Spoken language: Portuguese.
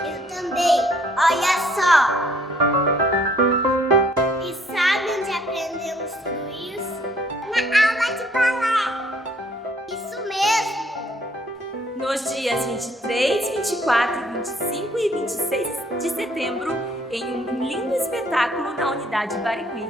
eu também. Olha só. E sabe onde aprendemos tudo isso? Na aula de balé. Isso mesmo. Nos dias 23, 24, 25 e 26 de setembro, em um lindo espetáculo na Unidade Barigui.